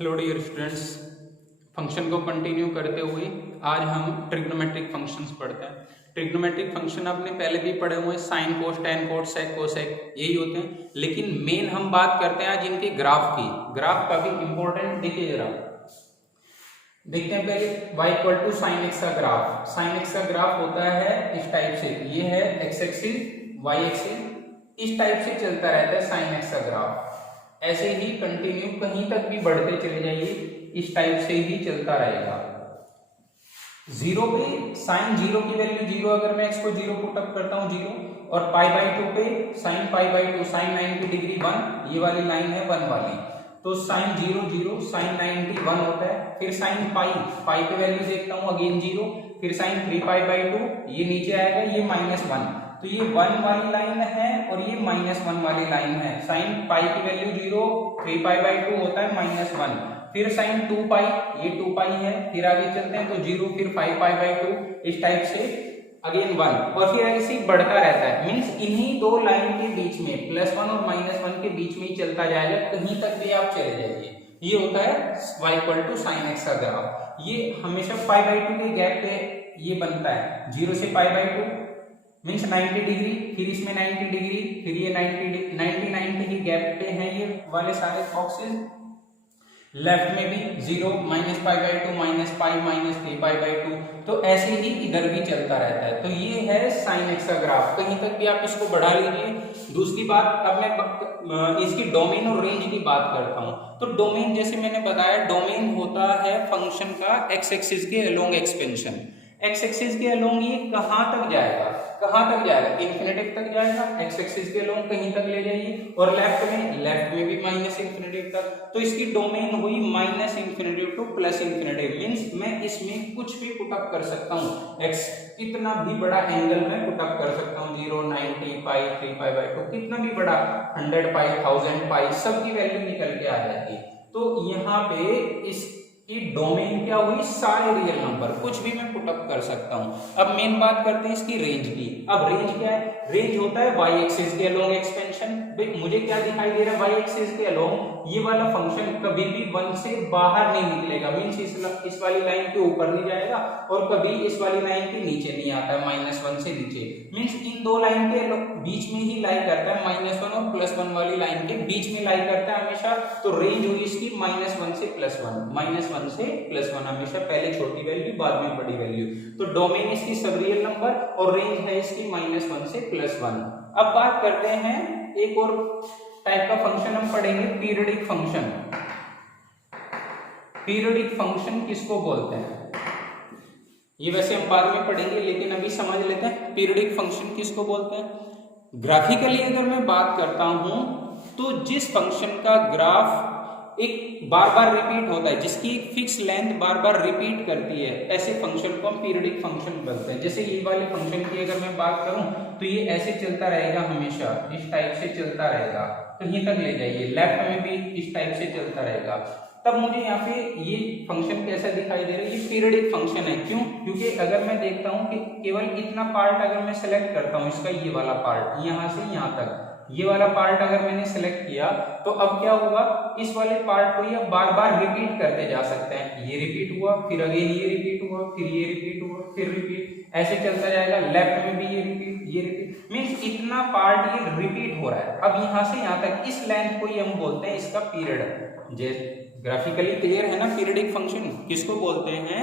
Hello dear students, function को continue करते हुए आज हम ट्रिग्नोमेट्रिक फंक्शंस पढ़ते हैं। ट्रिग्नोमेट्रिक फंक्शन आपने पहले भी पढ़े हुए हैं, साइन कोस टेन कोस सेक कोसेक यही होते हैं, लेकिन मेन हम बात करते हैं आज इनके ग्राफ की। ग्राफ का भी इंपॉर्टेंट देखिए जरा, देखते हैं पहले y equal to sine x का ग्राफ। साइन एक्स का ग्राफ होता है इस टाइप से, ये है एक्स एक्सिस वाई एक्सिस, इस टाइप से चलता रहता है साइन एक्स का ग्राफ। ऐसे ही कंटिन्यू कहीं तक भी बढ़ते चले जाइए, इस टाइप से ही चलता रहेगा। जीरो पे साइन जीरो की वैल्यू जीरो, अगर मैं एक्स को जीरो पुट अप करता हूं जीरो, और पाई बाई टू पे sine pi by two sine 90 degree 1, ये वाली लाइन है 1 वाली, तो साइन जीरो जीरो साइन 90 1 होता है। फिर साइन पाई पाई पे वैल्यू देखता हूं अगेन जीरो, फिर साइन 3 पाई बाई टू, ये नीचे आएगा, ये -1, तो ये 1 वाली लाइन है और ये -1 वाली लाइन है। साइन पाई की value zero, 3 pi by to होता है -1, फिर साइन 2 पाई, ये 2 पाई है, फिर आगे चलते हैं तो जीरो, फिर 5 पाई बाई टू, इस टाइप से अगेन 1, और फिर ऐसे ही बढ़ता रहता है। मींस इन्हीं दो लाइन के बीच में +1 और -1 के बीच में ही चलता जाएगा, कहीं तक भी आप चले जाइए। ये होता है y equal to sine x का ग्राफ। ये हमेशा पाई बाई टू के गैप पे ये बनता है, 0 से pi by two means 90 degree, फिर इसमें 90 डिग्री, फिर ये 90 की गैप पे है ये वाले सारे बॉक्सेस। लेफ्ट में भी 0 -पाई by to -pi -3 pi by to, तो ऐसे ही इधर भी चलता रहता है। तो ये है साइन एक्स का ग्राफ, कहीं तक भी आप इसको बढ़ा लीजिए। दूसरी बात, अब मैं इसकी डोमेन और रेंज की बात करता हूं। तो डोमेन, जैसे मैंने बताया, डोमेन होता है फंक्शन का एक्स एक्सिस के अलोंग एक्सपेंशन। एक्स एक्सिस के अलोंग ये कहां तक जाएगा, कहां तक जाएगा, इन्फिनिटी तक जाएगा। एक्स एक्सिस के अलोंग कहीं तक ले जाइए, और लेफ्ट में भी -इन्फिनिटी तक। तो इसकी डोमेन हुई -इन्फिनिटी टू +इन्फिनिटी। मींस मैं इसमें कुछ भी पुट अप कर सकता हूं, एक्स कितना भी बड़ा एंगल में पुट अप कर सकता हूं, 0 90 पाई 3 पाई बाई 2, कितना भी बड़ा 100 पाई 1000 पाई, सबकी वैल्यू निकल के आ जाती है। तो यहाँ पे इस कि डोमेन क्या हुई, सारे रियल नंबर, कुछ भी मैं पुट अप कर सकता हूं। अब मेन बात करते हैं इसकी रेंज की। अब रेंज क्या है, रेंज होता है y एक्सिस के अलोंग एक्सपेंशन। मुझे क्या दिखाई दे रहा है, y एक्सिस के अलोंग ये वाला फंक्शन कभी भी 1 से बाहर नहीं निकलेगा, मींस इस वाली लाइन के ऊपर नहीं जाएगा, और कभी इस वाली लाइन के नीचे नहीं आता है, -1 से नीचे। मींस इन दो लाइन के बीच में ही लाई करता है, -1 और +1 वाली लाइन के बीच में लाई करता है हमेशा। तो रेंज हुई इसकी -1 से +1, -1 से +1, हमेशा पहले छोटी वैल्यू बाद में बड़ी वैल्यू। तो डोमेन इसकी सब रियल नंबर, और रेंज है इसकी -1 से +1। अब बात करते हैं एक और टाइप का फंक्शन हम पढ़ेंगे, पीरियडिक फंक्शन। पीरियडिक फंक्शन किसको बोलते हैं, ये वैसे हम बाद में पढ़ेंगे, लेकिन अभी समझ लेते हैं पीरियडिक फंक्शन किसको बोलते हैं। ग्राफिकली अगर मैं बात करता हूं, तो जिस फंक्शन का ग्राफ एक बार बार रिपीट होता है, जिसकी एक फिक्स लेंथ बार बार रिपीट करती है, ऐसे फंक्शन को हम पीरियडिक फंक्शन बोलते हैं। जैसे ये वाले फंक्शन की अगर मैं बात करूं, तो ये ऐसे चलता रहेगा, हमेशा इस टाइप से चलता रहेगा, कहीं तक ले जाइए। लेफ्ट में भी इस टाइप से चलता रहेगा। तब मुझे यहाँ पे ये फंक्शन कैसा दिखाई दे रहा है, ये पीरियडिक फंक्शन है। क्यों? क्योंकि अगर मैं देखता हूँ कि केवल इतना पार्ट अगर मैं सेलेक्ट करता हूँ, इसका ये वाला पार्ट यहाँ से यहाँ तक, ये वाला पार्ट अगर मैंने सेलेक्ट किया, तो अब क्या होगा, इस वाले पार्ट को ये बार बार रिपीट करते जा सकते हैं। ये रिपीट हुआ, फिर अगेन ये रिपीट हुआ, फिर ये रिपीट हुआ, फिर रिपीट, ऐसे चलता जाएगा। लेफ्ट में भी ये रिपीट, ये रिपीट, मींस इतना पार्ट ये रिपीट हो रहा है। अब यहाँ से यहाँ तक इस लेंथ को ही हम बोलते हैं इसका पीरियड। जैसे ग्राफिकली क्लियर है ना, पीरियडिक फंक्शन किसको बोलते हैं,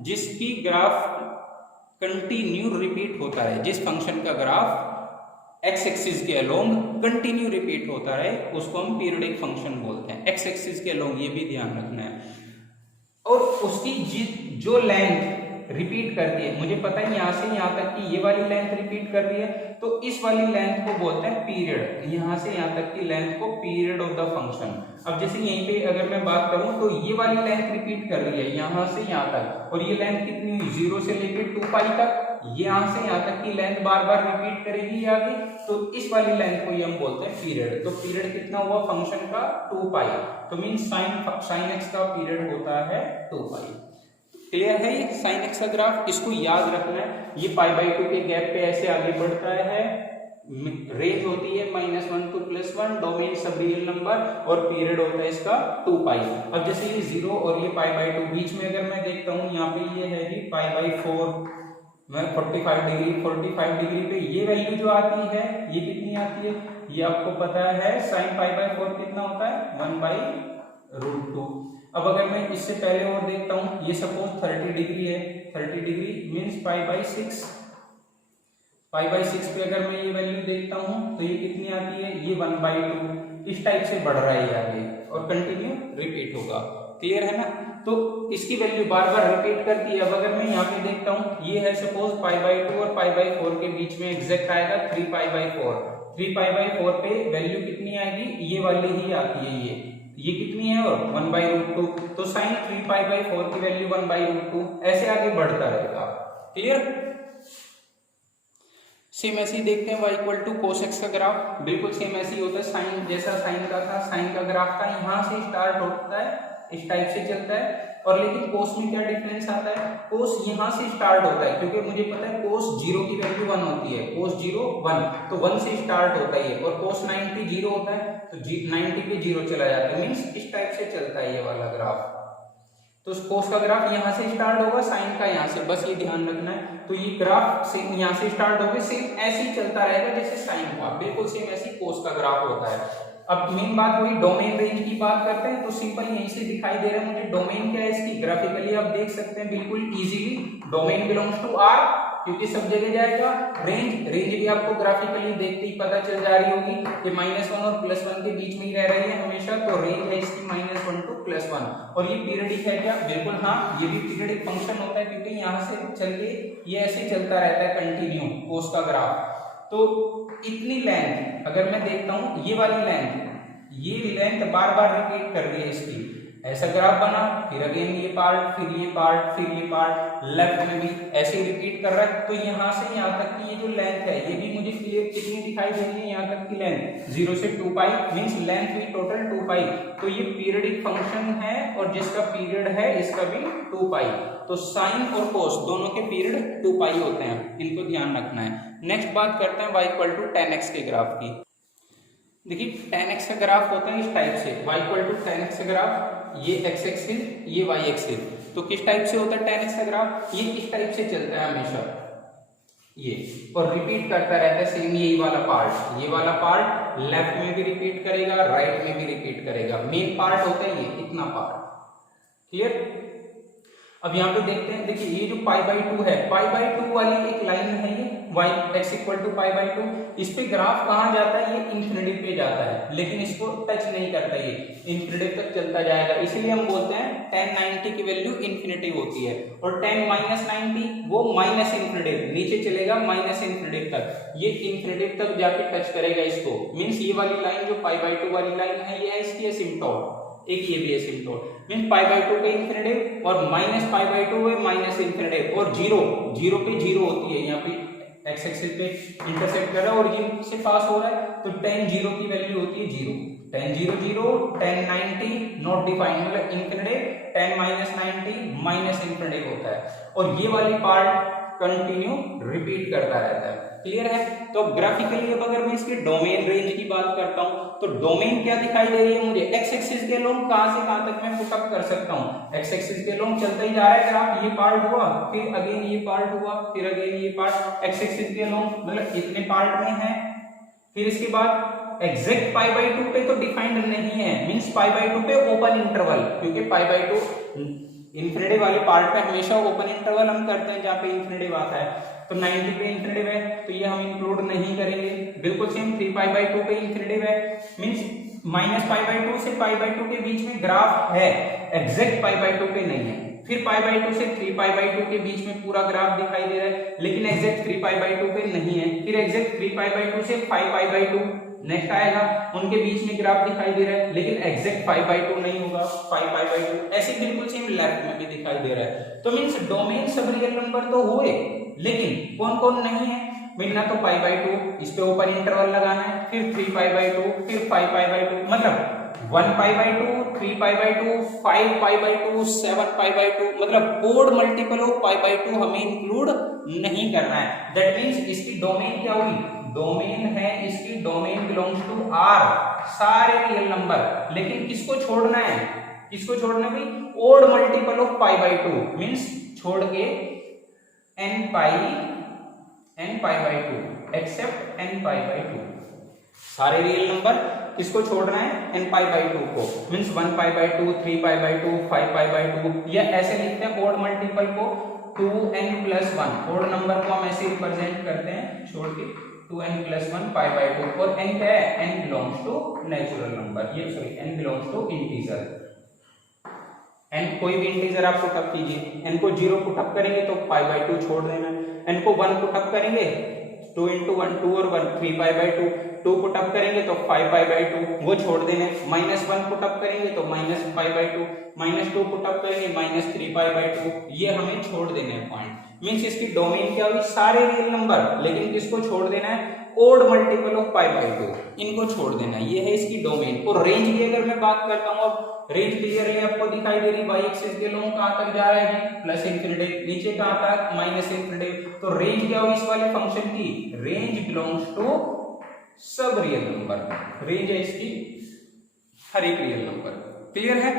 जिसकी ग्राफ कंटिन्यू रिपीट होता है, जिस फंक्शन का ग्राफ एक्स एक्सिस के अलोंग कंटिन्यू रिपीट होता है, उसको हम पीरियडिक फंक्शन बोलते हैं। एक्स एक्सिस के अलोंग, ये भी ध्यान रखना है। और उसकी जो लेंथ रिपीट करती है, मुझे पता है यहाँ से यहाँ तक की ये वाली लेंथ रिपीट कर रही है, तो इस वाली लेंथ को बोलते हैं पीरियड। यहाँ से यहाँ तक की लेंथ को पीरियड ऑफ द फंक्शन। अब जैसे यहीं पे अगर मैं बात करूं, तो ये वाली लेंथ रिपीट कर रही है यहाँ से यहाँ तक, और ये लेंथ कितनी हुई, 0 से लेकर 2 पाई तक। यहाँ से यहाँ तक की लेंथ बार बार रिपीट करेगी आगे, तो इस वाली लेंथ को ही हम बोलते हैं पीरियड। तो पीरियड कितना हुआ फंक्शन का, 2 पाई। तो मीन साइन एक्स का पीरियड होता है 2 पाई। क्लियर है ये साइन एक्स का ग्राफ, इसको याद रखना है। ये पाई बाई 2 के गैप पे ऐसे आगे बढ़ता है, रेंज होती है -1 to +1, डोमेन सब रियल नंबर और पीरियड होता है इसका 2 पाई। अब जैसे ये 0 और ये π/2 बीच में अगर मैं देखता हूँ यहाँ पे ये है जी π/4, मैं 45 डिग्री पे ये वैल्यू जो आती है ये कितनी आती है, ये आपको पता है sin π/4 कितना होता है 1/√2। अब अगर मैं इससे पहले और देखता हूँ, ये सपोज 30 डिग्री है, 30 डिग्री मीन्स π/6 पे अगर मैं ये वैल्यू देखता हूँ तो ये कितनी आती है, ये 1/2। इस टाइप से बढ़ रहा है आगे और कंटिन्यू रिपीट होगा। क्लियर है ना? तो इसकी वैल्यू बार बार रिपीट करती है। अब अगर मैं यहाँ पे देखता हूँ, ये है सपोज π/2 और π/4 के बीच में एग्जैक्ट आएगा 3π/4। 3π/4 पे वैल्यू कितनी आएगी, ये वाली ही आती है, ये कितनी है और 1/√2। तो साइन 3π/4 की वैल्यू 1/√2, ऐसे आगे बढ़ता रहेगा। क्लियर? सेम ऐसे ही देखते हैं y = cos x का ग्राफ, बिल्कुल सेम ऐसे ही होता है, साइन जैसा साइन का था, साइन का ग्राफ का यहाँ से स्टार्ट होता है, इस टाइप से चलता है। और लेकिन कोस में क्या डिफरेंस आता है, कोस यहाँ से स्टार्ट होता है, क्योंकि मुझे पता है कोस 0 की वैल्यू 1 होती है, कोस 0 1, तो 1 से स्टार्ट होता है, और कोस 90 0 होता है, तो 90 पे 0 चला जाता है, मीन्स इस टाइप से चलता है ये वाला ग्राफ। तो कोस का ग्राफ यहाँ से स्टार्ट होगा, साइन का यहाँ से, बस ये ध्यान रखना है। तो ये ग्राफ से यहाँ से स्टार्ट होगा, सेम ऐसे ही चलता रहेगा जैसे साइन का, बिल्कुल सेम ऐसे कोस का ग्राफ होता है। अब मेन बात वही डोमेन रेंज की बात करते हैं, तो सिंपल यहीं से दिखाई दे रहा है मुझे डोमेन क्या है इसकी, ग्राफिकली आप देख सकते हैं बिल्कुल easily, domain belongs to R, क्योंकि सब जगह जाएगा। रेंज भी आपको ग्राफिकली देखते ही पता चल जा रही होगी कि -1 और +1 के बीच में ही रह रही है हमेशा, तो रेंज है इसकी -1 to +1। और ये पीरियडिक है क्या, बिल्कुल हाँ, ये भी पीरियडिक फंक्शन होता है, क्योंकि यहाँ से चल के ये ऐसे चलता रहता है कंटिन्यू कोस का ग्राफ। तो इतनी लेंथ अगर मैं देखता हूँ, ये वाली लेंथ, ये लेंथ बार बार रिपीट कर रही है इसकी, ऐसा ग्राफ बना, फिर अगेन ये पार्ट, फिर ये पार्ट, फिर ये पार्ट, लेफ्ट में भी ऐसे ही रिपीट कर रहा है। तो यहाँ से यहाँ तक की ये जो लेंथ है, ये भी मुझे क्लियर कितनी दिखाई दे रही है, यहाँ तक की लेंथ 0 से 2 पाई, मीन्स लेंथ भी टोटल 2 पाई। तो ये पीरियडिक फंक्शन है, और जिसका पीरियड है इसका भी 2 पाई। तो साइन और कोस दोनों के पीरियड 2 पाई होते हैं, इनको ध्यान रखना है। नेक्स्ट बात करते हैं y = tan x के ग्राफ की। देखिए tan x का ग्राफ होता है इस टाइप से, y = tan x का ग्राफ, ये x एक्सिस, ये y एक्सिस। तो किस टाइप से होता है tan x का ग्राफ, ये इस टाइप से चलता है हमेशा, ये, और रिपीट करता रहता है सेम यही वाला पार्ट, ये वाला पार्ट लेफ्ट में भी रिपीट करेगा, राइट में भी रिपीट करेगा। मेन पार्ट होता है ये इतना पार्ट। क्लियर? अब यहाँ पे देखते हैं, देखिए ये जो π/2 है, π/2 वाली एक लाइन है ये, x = π/2, इस पे ग्राफ कहाँ जाता है, ये इंफिनिटी पे जाता है, लेकिन इसको टच नहीं करता, ये इंफिनिटी तक चलता जाएगा। इसीलिए हम बोलते हैं tan 90 की वैल्यू इंफिनिटी होती है, और tan -90 वो -इंफिनिटी नीचे चलेगा, -इंफिनिटी तक, ये इंफिनिटी तक जाके टच करेगा इसको। मीन्स ये वाली लाइन जो π/2 वाली लाइन है, ये है इसकी एसिम्पटोट, एक ये भी एसिम्पटोट, मीन π/2 पे इंफिनिटी, और -π/2 पे -इंफिनिटी, और 0 पे 0 होती है, यहाँ पे x एक्सिस पे इंटरसेक्ट कर रहा है और ये से पास हो रहा है, तो tan 0 की वैल्यू होती है 0, tan 0 0, tan 90 नॉट डिफाइंड, मतलब इंफिनिटी, tan -90 -इंफिनिटी होता है, और ये वाली पार्ट कंटिन्यू रिपीट करता रहता है। क्लियर है? तो ग्राफिकली अब अगर मैं इसके डोमेन रेंज की बात करता हूं, तो डोमेन क्या दिखाई दे रही है मुझे, एक्स एक्सिस के लोग कहां से कहां तक मैं पुटअप कर सकता हूं, एक्स एक्सिस के लोग चलता ही जा रहा है ग्राफ, ये पार्ट हुआ, फिर अगेन ये पार्ट हुआ, फिर अगेन ये पार्ट, एक्स एक्सिस के लोग मतलब इतने पार्ट में है। फिर इसके बाद एग्जैक्ट π/2 पे तो डिफाइंड नहीं है, मींस π/2 पे ओपन इंटरवल, क्योंकि π/2 इंफिनिटी वाले पार्ट पे हमेशा ओपन इंटरवल हम करते हैं जहां पे इंफिनिटी आता है, तो 90 पे इंफिनिटी है, तो ये हम इंक्लूड नहीं करेंगे। बिल्कुल सेम 3π/2 पे इंफिनिटी है, मींस -π/2 से π/2 के बीच में ग्राफ है, एग्जैक्ट π/2 पे नहीं है। फिर π/2 से 3π/2 के बीच में पूरा ग्राफ दिखाई दे रहा है, लेकिन एग्जैक्ट 3π/2 पे नहीं है। फिर एग्जैक्ट 3π/2 से 5π/2 नेक्स्ट आएगा, उनके बीच में ग्राफ दिखाई दे रहा है, लेकिन एग्जैक्ट 5/2 नहीं होगा, 5π/2 ऐसे बिल्कुल सेम लेफ्ट में भी दिखाई दे रहा है। तो मींस डोमेन सब रियल नंबर तो हुए, लेकिन कौन कौन नहीं है, ना तो π/2, इस पे ओपन इंटरवल लगाना है, फिर 3π/2, फिर 5π/2, मतलब 1π/2, 3π/2, 5π/2, 7π/2, मतलब ओड मल्टीपल ऑफ π/2 हमें इंक्लूड नहीं करना है। दैट मींस इसकी डोमेन क्या हुई, डोमेन है इसकी, डोमेन बिलोंग्स टू आर, सारे रियल नंबर। लेकिन किसको छोड़ना है, किसको छोड़ना है भाई, odd multiple of pi by two, means छोड़ के n pi by two, except n pi by two. सारे रियल नंबर किसको छोड़ रहे हैं, n पाई बाई टू को, means 1 pi by two, 3 pi by two, 5 pi by two, या ऐसे लिखते हैं ओड मल्टीपल को 2n+1, ओड नंबर को हम ऐसे रिप्रेजेंट करते हैं छोड़ के 2n+1 पाई बाई टू। और n क्या है, n belongs to natural number, ये sorry n belongs to integer. n कोई भी इंटीजर आप पुट अप कीजिए, n को 0 पुट अप करेंगे तो पाई बाई टू छोड़ देना, n को 1 पुट अप करेंगे 2 × 1 2 और 1 3 pi by to, 2 put up करेंगे तो 5 पाई बाई टू, वो छोड़ देने। -1 पुट अप करेंगे तो -5 बाई टू, -2 पुट अप करेंगे -3 पाई बाई टू, ये हमें छोड़ देने हैं पॉइंट। मीन्स इसकी डोमेन क्या हुई, सारे रियल नंबर, लेकिन किसको छोड़ देना है, odd multiple of pi by two, इनको छोड़ देना, ये है इसकी डोमेन। और रेंज की अगर मैं बात करता हूँ, अब रेंज क्लियरली आपको दिखाई दे रही, y एक्सिस के लोग कहां तक जा रहा है, प्लस इंफिनिटी, नीचे कहां तक, माइनस इंफिनिटी। तो रेंज क्या हुई इस वाले फंक्शन की, रेंज बिलोंग्स टू सब रियल नंबर, रेंज है इसकी हर एक रियल नंबर। क्लियर है।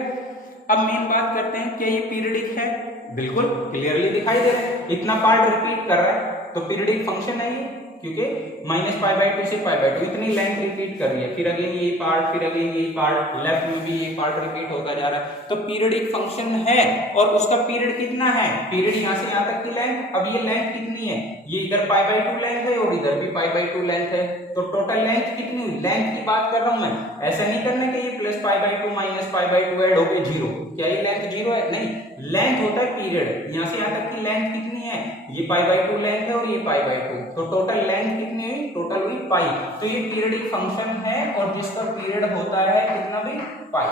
अब मेन बात करते हैं, क्या ये पीरियडिक है, बिल्कुल क्लियरली दिखाई दे रहा है, इतना पार्ट रिपीट कर रहा है तो पीरियडिक फंक्शन है ये, क्योंकि -π/2 से π/2 इतनी लेंथ रिपीट कर रही है, फिर अगेन यही पार्ट, फिर अगेन यही पार्ट, लेफ्ट में भी ये पार्ट रिपीट होता जा रहा है, तो पीरियडिक फंक्शन है। और उसका पीरियड कितना है, पीरियड यहाँ से यहाँ तक की लेंथ, अब ये लेंथ कितनी है, ये इधर π/2 लेंथ है और इधर भी π/2 लेंथ है, तो टोटल लेंथ कितनी हुई, लेंथ की बात कर रहा हूं मैं, ऐसा नहीं करना कि ये +π/2 -π/2 ऐड हो गए 0, क्या ये लेंथ 0 है, नहीं, लेंथ होता है पीरियड, यहाँ से यहाँ तक की लेंथ कितनी है, ये π/2 लेंथ है और ये π/2, तो टोटल लेंथ कितनी हुई, टोटल हुई पाई। तो ये पीरियडिक फंक्शन है और जिसका पीरियड होता है कितना भी, पाई,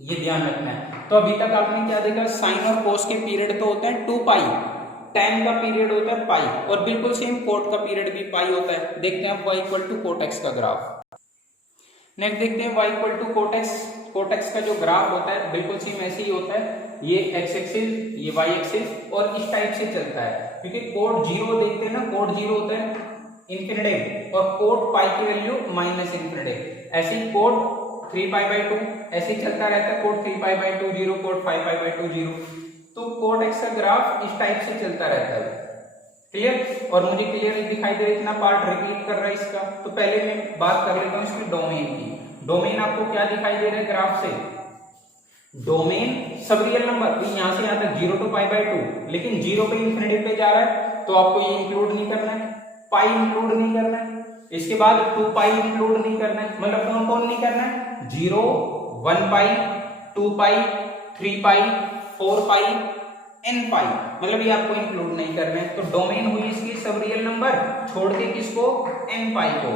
ये ध्यान रखना है। तो अभी तक आपने क्या देखा, साइन और कोस के पीरियड तो होते हैं 2 पाई, tan का पीरियड होता है पाई, और बिल्कुल सेम कोट का पीरियड भी पाई होता है। देखते हैं y = cot x का ग्राफ। नेक्स्ट देखते हैं y = cot x, cot x का जो ग्राफ होता है बिल्कुल सेम ऐसे ही होता है, ये x एक्सिस, ये y एक्सिस, और इस टाइप से चलता है, क्योंकि कोट 0 देखते हैं ना, कोट 0 होता है इंफिनिटी और कोट पाई की वैल्यू -इंफिनिटी, ऐसे ही कोट 3π/2 ऐसे ही चलता रहता है, कोट 3π/2 0, कोट 5π/2 0, तो कोट x का ग्राफ इस टाइप से चलता रहता है। क्लियर, और मुझे क्लियरली दिखाई दे रहा है इतना पार्ट रिपीट कर रहा है इसका। तो पहले मैं बात कर लेता हूँ इसकी डोमेन की। डोमेन आपको क्या दिखाई दे रहा है ग्राफ से, डोमेन सब रियल नंबर, यहाँ से यहाँ तक 0 to π/2, लेकिन 0 पे इंफिनिटी पे जा रहा है तो आपको ये इंक्लूड नहीं करना है, पाई इंक्लूड नहीं करना है, इसके बाद 2 पाई इंक्लूड नहीं करना है, मतलब कौन कौन नहीं करना है, 0 1 पाई 2 पाई 3 पाई 4 पाई n पाई, मतलब ये आपको इंक्लूड नहीं करना है। तो डोमेन हुई इसकी सब रियल नंबर, छोड़ के किसको, n पाई को,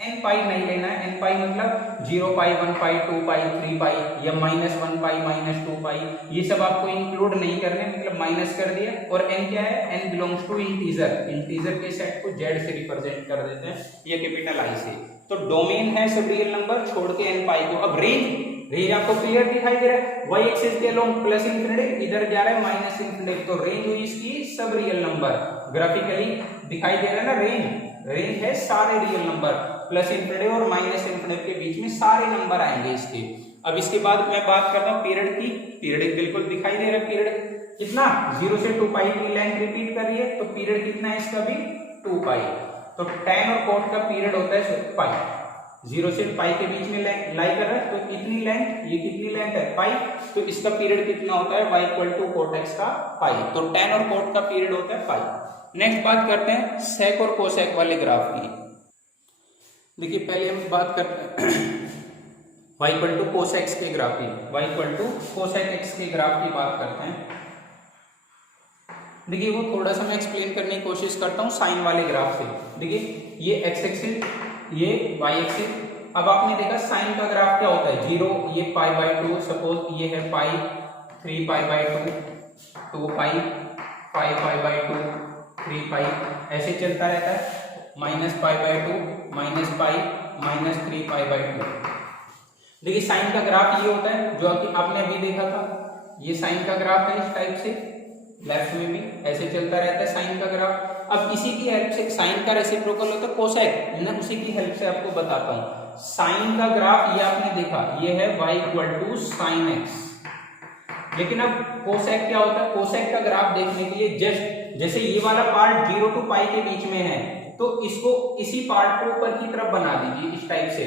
n पाई नहीं लेना है, n पाई मतलब 0 पाई 1 पाई 2 पाई 3 पाई या -1 पाई -2 पाई, ये सब आपको इंक्लूड नहीं करने, मतलब माइनस कर दिया। और n क्या है, n belongs to integer, integer के सेट को z से रिप्रेजेंट कर देते हैं या कैपिटल I से। तो डोमेन है सब रियल नंबर, छोड़ के n पाई को। अब रेंज, रेंज आपको क्लियर दिखाई दे रहा है, y एक्सिस के अलोंग प्लस इंफिनिटी, इधर जा रहा है माइनस इंफिनिटी, तो रेंज हुई इसकी सब रियल नंबर, ग्राफिकली दिखाई दे रहा है ना रेंज, रेंज है सारे रियल नंबर, प्लस इंफिनिटी और माइनस इंफिनिटी के बीच में सारे नंबर आएंगे इसके। अब इसके बाद मैं बात करता हूँ पीरियड की, पीरियड बिल्कुल दिखाई दे रहा है, पीरियड कितना, 0 से 2 पाई की लेंथ रिपीट कर रही है, तो पीरियड कितना है इसका भी 2 पाई। तो tan और cot का पीरियड होता है पाई, 0 से पाई के बीच में लाई कर रहा है, तो इतनी लेंथ, ये कितनी लेंथ है पाई, तो इसका पीरियड कितना होता है, y = cot x का पाई, तो tan और cot का पीरियड होता है पाई। नेक्स्ट बात करते हैं sec और cosec वाले ग्राफ की। देखिए पहले हम बात करते हैं y = cos x के ग्राफ की, y = cosec x के ग्राफ की बात करते हैं। देखिए वो थोड़ा सा मैं एक्सप्लेन करने की कोशिश करता हूँ साइन वाले ग्राफ से। देखिए ये x एक्सिस, ये y एक्सिस, अब आपने देखा साइन का ग्राफ क्या होता है, 0, ये π/2, सपोज ये है पाई, 3 π/2, 2 पाई, 5 π/2, 3 पाई, ऐसे चलता रहता है, -π/2, -पाई, -3 π/2। देखिए साइन का ग्राफ ये होता है जो आपने अभी देखा था, ये साइन का ग्राफ है इस टाइप से, लेफ्ट में भी ऐसे चलता रहता है साइन का ग्राफ। अब इसी की हेल्प से साइन का रेसिप्रोकल होता है कोसेक, मैं उसी की हेल्प से आपको बताता हूँ। साइन का ग्राफ ये आपने देखा, ये है y = sin x, लेकिन अब कोसेक क्या होता है? कोसेक का ग्राफ देखने के लिए जस्ट जैसे ये वाला पार्ट 0 to पाई के बीच में है, तो इसको इसी पार्ट को ऊपर की तरफ बना दीजिए इस टाइप से,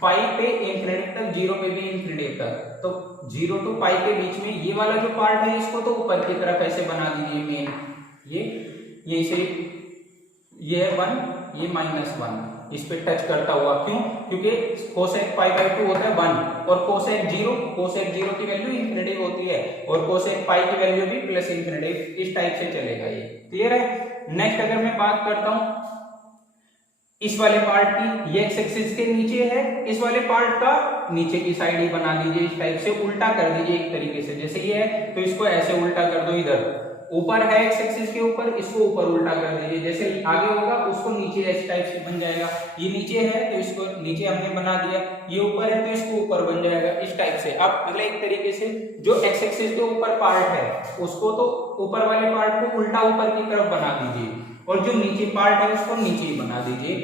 पाई पे इंफिनिटी तक, 0 पे भी इंफिनिटी तक, तो 0 to पाई के बीच में ये वाला जो पार्ट है इसको तो ऊपर की तरफ ऐसे बना दीजिए मेन, ये से ये है 1, ये -1 इस पे टच करता हुआ, क्यों? क्योंकि कोसेक π/2 होता है 1 और कोसेक 0 की वैल्यू इंफिनिटी होती है और कोसेक पाई की वैल्यू भी प्लस इंफिनिटी, इस टाइप से चलेगा ये। क्लियर है? नेक्स्ट अगर मैं बात करता हूं इस वाले पार्ट की, ये एक्स एक्सिस के नीचे है, इस वाले पार्ट का नीचे की साइड ही बना दीजिए इस टाइप से, उल्टा कर दीजिए एक तरीके से, जैसे ये है तो इसको ऐसे उल्टा कर दो, इधर ऊपर है एक्स एक्सिस के ऊपर, इसको ऊपर उल्टा कर दीजिए, जैसे आगे होगा उसको नीचे इस टाइप से बन जाएगा, ये नीचे है तो इसको नीचे हमने बना दिया, ये ऊपर है तो इसको ऊपर बन जाएगा इस टाइप से। अब मतलब एक तरीके से जो एक्स एक्सिस के ऊपर पार्ट है उसको तो ऊपर वाले पार्ट को उल्टा ऊपर की तरफ बना दीजिए और जो नीचे पार्ट है उसको नीचे ही बना दीजिए,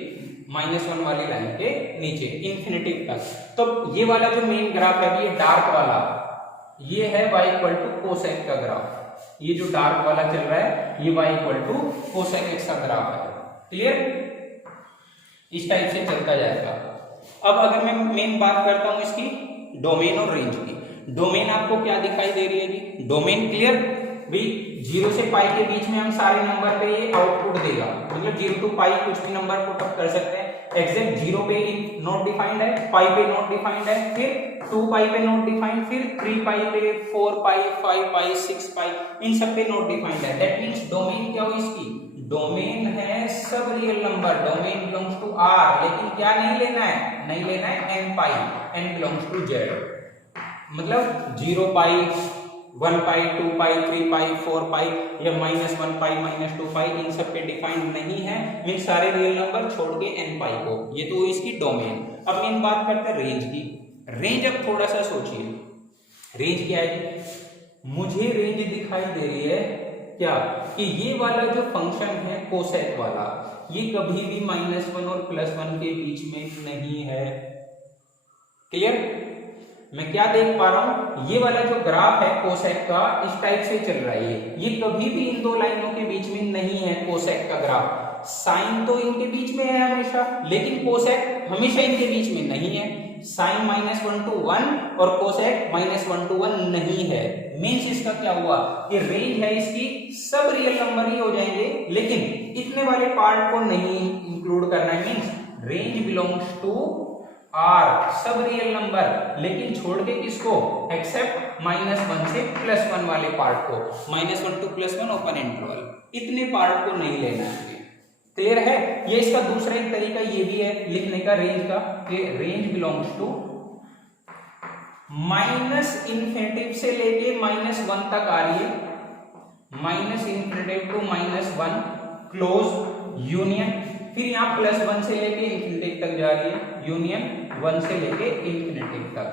-1 वाली लाइन के नीचे इंफिनिटी तक। तो ये वाला जो मेन ग्राफ है ये डार्क वाला, ये है y = कोसेक का ग्राफ, ये जो डार्क वाला चल रहा है ये y = कोसेक x का ग्राफ है। क्लियर? इस टाइप से चलता जाएगा। अब अगर मैं मेन बात करता हूं इसकी डोमेन और रेंज की, डोमेन आपको क्या दिखाई दे रही है जी? डोमेन क्लियर भाई 0 से पाई के बीच में हम सारे नंबर पे ये आउटपुट देगा, मतलब 0 to पाई कुछ भी नंबर पुट अप कर सकते हैं। एग्जैक्ट 0 पे नॉट डिफाइंड है, पाई पे नॉट डिफाइंड है, फिर 2 पाई पे नॉट डिफाइंड, फिर 3 पाई पे, 4 पाई, 5 पाई, 6 पाई, इन सब पे नॉट डिफाइंड है। दैट मींस डोमेन क्या हुई इसकी? डोमेन है सब real number, domain belongs to R, लेकिन क्या नहीं लेना है? नहीं लेना है n pi, n belongs to Z, मतलब 0 पाई, 1 पाई, 2 पाई, 3 पाई, 4 पाई या -1 पाई, -2 पाई, इन सब पे डिफाइंड नहीं है, मीन सारे रियल नंबर छोड़ के n पाई को, ये तो इसकी डोमेन। अब मेन बात करते हैं रेंज की। रेंज अब थोड़ा सा सोचिए, रेंज क्या है? मुझे रेंज दिखाई दे रही है क्या कि ये वाला जो फंक्शन है कोसेक वाला, ये कभी भी -1 और +1 के बीच में नहीं है। क्लियर? मैं क्या देख पा रहा हूं, ये वाला जो ग्राफ है कोसेक का इस टाइप से चल रहा है, ये कभी भी इन दो लाइनों के बीच में नहीं है कोसेक का ग्राफ। साइन तो इनके बीच में है हमेशा, लेकिन कोसेक हमेशा इनके बीच में नहीं है। साइन -1 to 1 और कोसेक -1 to 1 नहीं है। मीन्स इसका क्या हुआ कि रेंज है इसकी सब रियल नंबर ही हो जाएंगे, लेकिन इतने वाले पार्ट को नहीं इंक्लूड करना है। Means range belongs to R, सब रियल नंबर, लेकिन छोड़ के किसको? एक्सेप्ट -1 से +1 वाले पार्ट को, -1 to +1 ओपन इंटरवल, इतने पार्ट को नहीं लेना है। क्लियर है? ये इसका दूसरा एक तरीका ये भी है लिखने का रेंज का, कि रेंज बिलोंग्स टू -∞ से लेके -1 तक आ रही है, -∞ to -1 क्लोज यूनियन, फिर यहाँ +1 से लेके इंफिनिटी तक जा रही है, यूनियन 1 से लेके इंफिनिटी तक।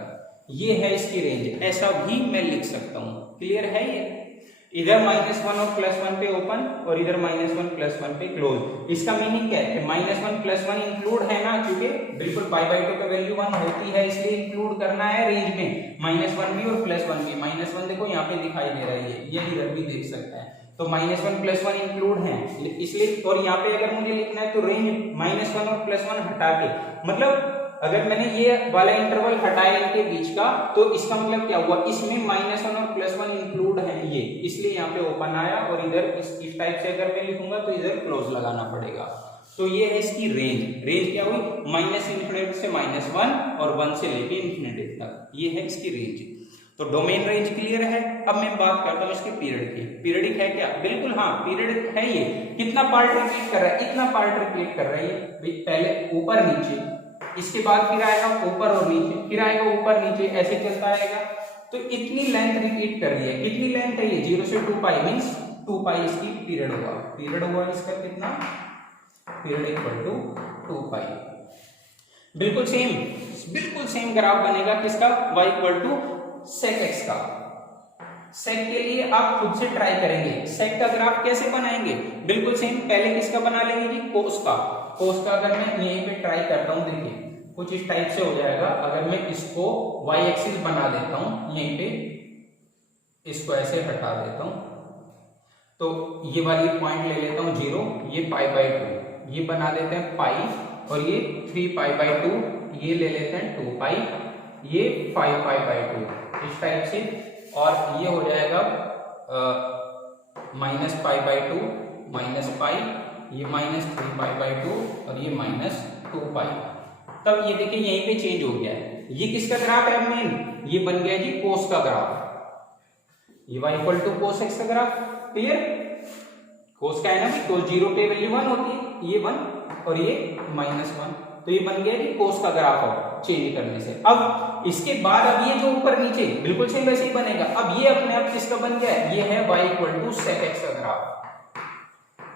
ये है इसकी रेंज, ऐसा भी मैं लिख सकता हूं। क्लियर है? ये इधर -1 और +1 पे ओपन और इधर -1 +1 पे क्लोज। इसका मीनिंग क्या है? -1 +1 इंक्लूड है ना, क्योंकि बिल्कुल π/2 का वैल्यू 1 होती है, इसलिए इंक्लूड करना है रेंज में -1 भी और +1 भी। -1 देखो यहाँ पे दिखाई दे रहा है, ये इधर भी देख सकते हैं, तो -1 +1 इंक्लूड है इसलिए। और यहाँ पे अगर मुझे लिखना है तो रेंज -1 और +1 हटा के, मतलब अगर मैंने ये वाला इंटरवल हटाया इनके बीच का, तो इसका मतलब क्या हुआ? इसमें -1 और +1 इंक्लूड है ये, इसलिए यहाँ पे ओपन आया, और इधर इस टाइप से अगर मैं लिखूंगा तो इधर क्लोज लगाना पड़ेगा। तो ये है इसकी रेंज। रेंज क्या हुई? -∞ से -1 और 1 से लेके इंफिनिटी तक, ये है इसकी रेंज। तो डोमेन रेंज क्लियर है। अब मैं बात करता हूँ इसके पीरियड की। पीरियडिक है क्या? बिल्कुल हाँ, पीरियड है। ये कितना पार्ट रिपीट कर रहा है? इतना पार्ट रिपीट कर रहा है ये, पहले ऊपर नीचे, इसके बाद फिर आएगा ऊपर और नीचे, फिर आएगा ऊपर नीचे, ऐसे चलता रहेगा। तो इतनी लेंथ रिपीट कर रही है। कितनी लेंथ है ये? 0 से 2 पाई, मींस 2 पाई इसकी पीरियड हुआ। पीरियड हुआ इसका कितना? पीरियड = 2 पाई। बिल्कुल सेम ग्राफ बनेगा किसका? y = sec x का। सेक के लिए आप खुद से ट्राई करेंगे। सेक का ग्राफ कैसे बनाएंगे, बिल्कुल सेम। पहले किसका बना लेंगे जी, कोस का। कोस का अगर मैं यहीं पे ट्राई करता हूं, देखिए कुछ इस टाइप से हो जाएगा। अगर मैं इसको वाई एक्सिस बना देता हूं यहीं पे, इसको ऐसे हटा देता हूं, तो ये वाली पॉइंट ले लेता हूं 0, ये π/2, ये बना देते हैं पाई, और ये 3π/2, ये ले लेते हैं 2π, ये 5π/2 इस टाइप से, और ये हो जाएगा -π/2 -π, ये -3π/2 और ये -2π। तब ये देखिए यहीं पे चेंज हो गया है। ये किसका ग्राफ है मेन, ये बन गया जी कोस का ग्राफ। ये y = cos x का ग्राफ, क्लियर। कोस का है ना भी, कोस 0 पे वैल्यू 1 होती है, ये 1 और ये -1, तो ये बन गया जी कोस का ग्राफ अब चेंज करने से। अब इसके बाद अब ये जो ऊपर नीचे बिल्कुल सेम वैसे ही बनेगा। अब ये अपने आप किसका बन गया, ये है y = sec x का ग्राफ।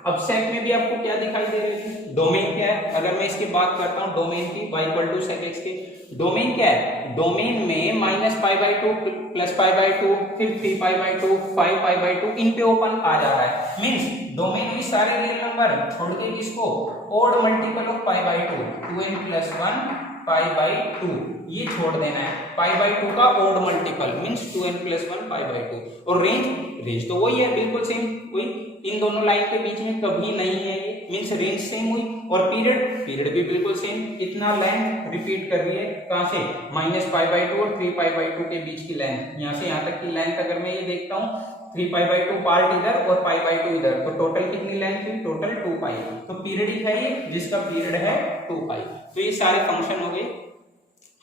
अब सेक में भी आपको क्या दिखाई दे रही है, डोमेन क्या है। अगर मैं इसकी बात करता हूं डोमेन की, y = sec x के, डोमेन क्या है, डोमेन में -π/2 +π/2 फिर 3π/2 5π/2 इन पे ओपन आ जा रहा है। मींस डोमेन में सारे रियल नंबर छोड़ के किसको, ओड मल्टीपल ऑफ π/2 2n + 1 π/2 ये छोड़ देना है। π/2 का ओड मल्टीपल मींस 2n + 1 π/2, और रेंज तो वही है, बिल्कुल सेम वही। इन दोनों लाइन के बीच में कभी नहीं है, ये मींस रेंज सेम हुई। और पीरियड भी बिल्कुल सेम, इतना लेंथ रिपीट कर रही है, कहां से, -π/2 और 3π/2 के बीच की लेंथ, यहां से यहां तक की लेंथ अगर मैं ये देखता हूं 3π/2 पार्ट इधर और π/2 इधर, तो टोटल कितनी लेंथ हुई, टोटल 2π। तो पीरियडिक है ये, जिसका पीरियड है 2π। तो ये सारे फंक्शन हो गए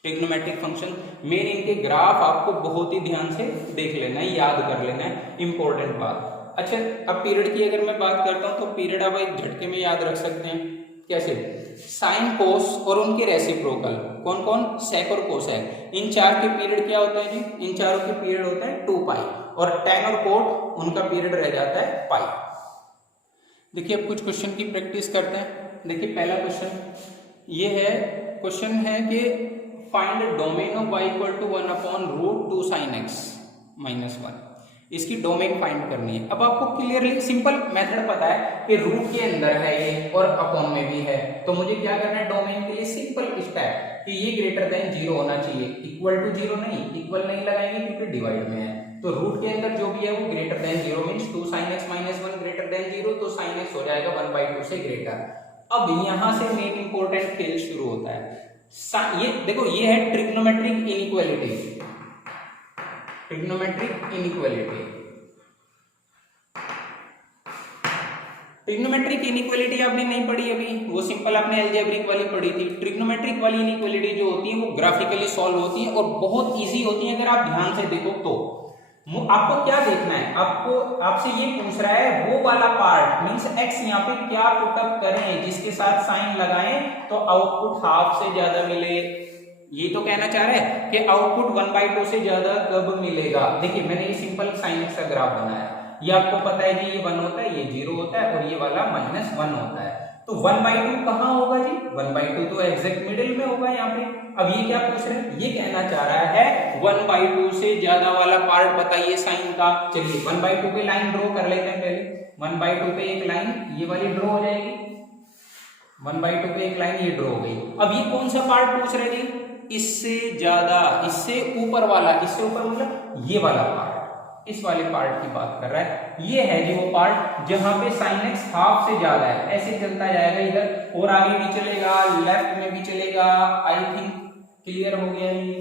ट्रिग्नोमेट्रिक फंक्शन। मेन इनके ग्राफ आपको बहुत ही ध्यान से देख लेना है, याद कर लेना है, इंपॉर्टेंट बात। अच्छा, अब पीरियड की अगर मैं बात करता हूं तो पीरियड आप एक झटके में याद रख सकते हैं। कैसे, साइन कोस और उनके रेसिप्रोकल, कौन कौन, सेक और कोसेक, इन चार के पीरियड क्या होता है जी, इन चारों के पीरियड होता है 2π, और टेन और कोट उनका पीरियड रह जाता है π। देखिए अब कुछ क्वेश्चन की प्रैक्टिस करते हैं। देखिए पहला क्वेश्चन ये है, क्वेश्चन है कि find domain of y = 1/√2 sin x - 1। इसकी डोमेन फाइंड करनी है। अब आपको क्लियरली सिंपल मेथड पता है कि रूट के अंदर है ये और अपॉन में भी है, तो मुझे क्या करना है डोमेन के लिए, सिंपल स्टेप कि ये ग्रेटर देन 0 होना चाहिए, इक्वल टू 0 नहीं, इक्वल नहीं लगाएंगे क्योंकि डिवाइड में है। तो रूट के अंदर जो भी है वो greater than 0 means 2 sin x - 1 greater than 0, तो sin x हो जाएगा 1/2 से ग्रेटर। अब यहां से मेन इंपॉर्टेंट खेल शुरू होता है। ये देखो, ये है ट्रिग्नोमेट्रिक इनइक्वालिटी। ट्रिग्नोमेट्रिक इनइक्वालिटी आपने नहीं पढ़ी अभी, वो सिंपल आपने अलजेब्रिक वाली पढ़ी थी। ट्रिग्नोमेट्रिक वाली इनइक्वालिटी जो होती है वो ग्राफिकली सॉल्व होती है और बहुत इजी होती है अगर आप ध्यान से देखो तो। आपको क्या देखना है, आपसे ये पूछ रहा है वो वाला पार्ट मींस x यहाँ पे क्या पुटअप करें जिसके साथ साइन लगाएं तो आउटपुट हाफ से ज्यादा मिले। ये तो कहना चाह रहा है कि आउटपुट 1/2 से ज्यादा कब मिलेगा। देखिए मैंने ये सिंपल साइन एक्स का ग्राफ बनाया, ये आपको पता है जी ये 1 होता है, ये 0 होता है और ये वाला -1 होता है। तो 1/2 कहाँ होगा जी, 1/2 तो एग्जैक्ट मिडिल में होगा यहाँ पे। अब ये क्या पूछ रहे हैं, ये कहना चाह रहा है 1/2 से ज्यादा वाला पार्ट बताइए साइन का। चलिए 1/2 पे लाइन ड्रॉ कर लेते हैं पहले। 1/2 पे एक लाइन ये वाली ड्रॉ हो जाएगी, 1/2 पे एक लाइन ये ड्रॉ हो गई। अब ये कौन सा पार्ट पूछ रहे जी, इससे ज्यादा, इससे ऊपर वाला, इससे ऊपर मतलब ये वाला पार्ट, इस वाले पार्ट की बात कर रहा है। ये है जी वो पार्ट जहां पे sin x हाफ से ज्यादा है, ऐसे चलता जाएगा इधर और आगे भी चलेगा, लेफ्ट में भी चलेगा। आई थिंक क्लियर हो गया, ये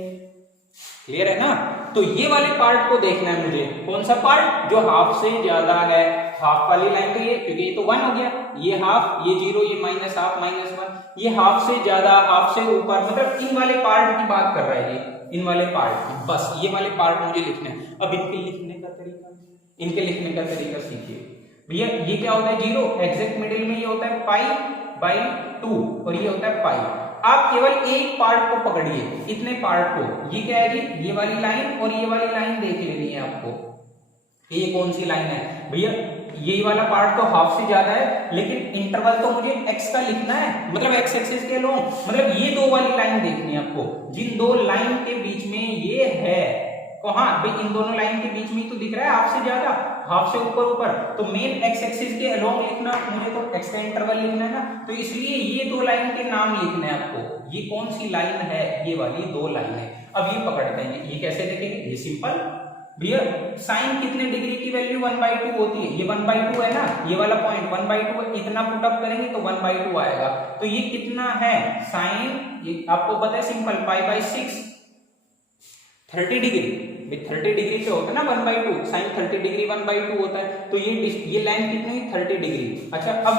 क्लियर है ना। तो ये वाले पार्ट को देखना है मुझे, कौन सा पार्ट जो हाफ से ज्यादा है। हाफ वाली लाइन तो ये, क्योंकि ये तो 1 हो गया, ये हाफ, ये 0, ये -1/2 -1, ये हाफ से ज्यादा, हाफ से ऊपर, मतलब इन वाले पार्ट की बात कर रहा है ये, इन वाले पार्ट की। बस ये वाले पार्ट मुझे लिखने हैं। अब इनके लिखने का तरीका सीखिए भैया। ये क्या होता है 0, एग्जैक्ट मिडिल में ये होता है π/2 और ये होता है पाई। आप केवल एक पार्ट को पकड़िए, इतने पार्ट को। ये क्या है जी, ये वाली लाइन और ये वाली लाइन देख लेनी है आपको, ये कौन सी लाइन है भैया। ये वाला पार्ट तो हाफ से ज्यादा है, लेकिन इंटरवल तो मुझे x का लिखना है, मतलब x एक्सिस के लॉन्ग, मतलब ये दो वाली लाइन देखनी है आपको। जिन दो लाइन के बीच में ये है, हाँ भाई इन दोनों लाइन के बीच में तो दिख रहा है हाफ से ज्यादा, हाफ से ऊपर, तो मेन एक्स एक्सिस के अलोंग लिखना, मुझे तो एक्स का इंटरवल लिखना है ना, तो इसलिए ये दो लाइन के नाम लिखने हैं आपको। ये कौन सी लाइन है, ये वाली दो लाइन है। अब ये पकड़ते हैं, ये कैसे देखेंगे, ये सिंपल भैया साइन कितने डिग्री की वैल्यू 1/2 होती है, ये 1/2 है ना, ये वाला पॉइंट 1/2, इतना पुटअप करेंगे तो 1/2 आएगा। तो ये कितना है साइन, ये आपको पता है सिंपल π/6 30 डिग्री, 30 डिग्री से होता है ना 1/2, साइन 30 डिग्री 1/2 होता है। तो ये लाइन कितनी है 30 डिग्री। अच्छा अब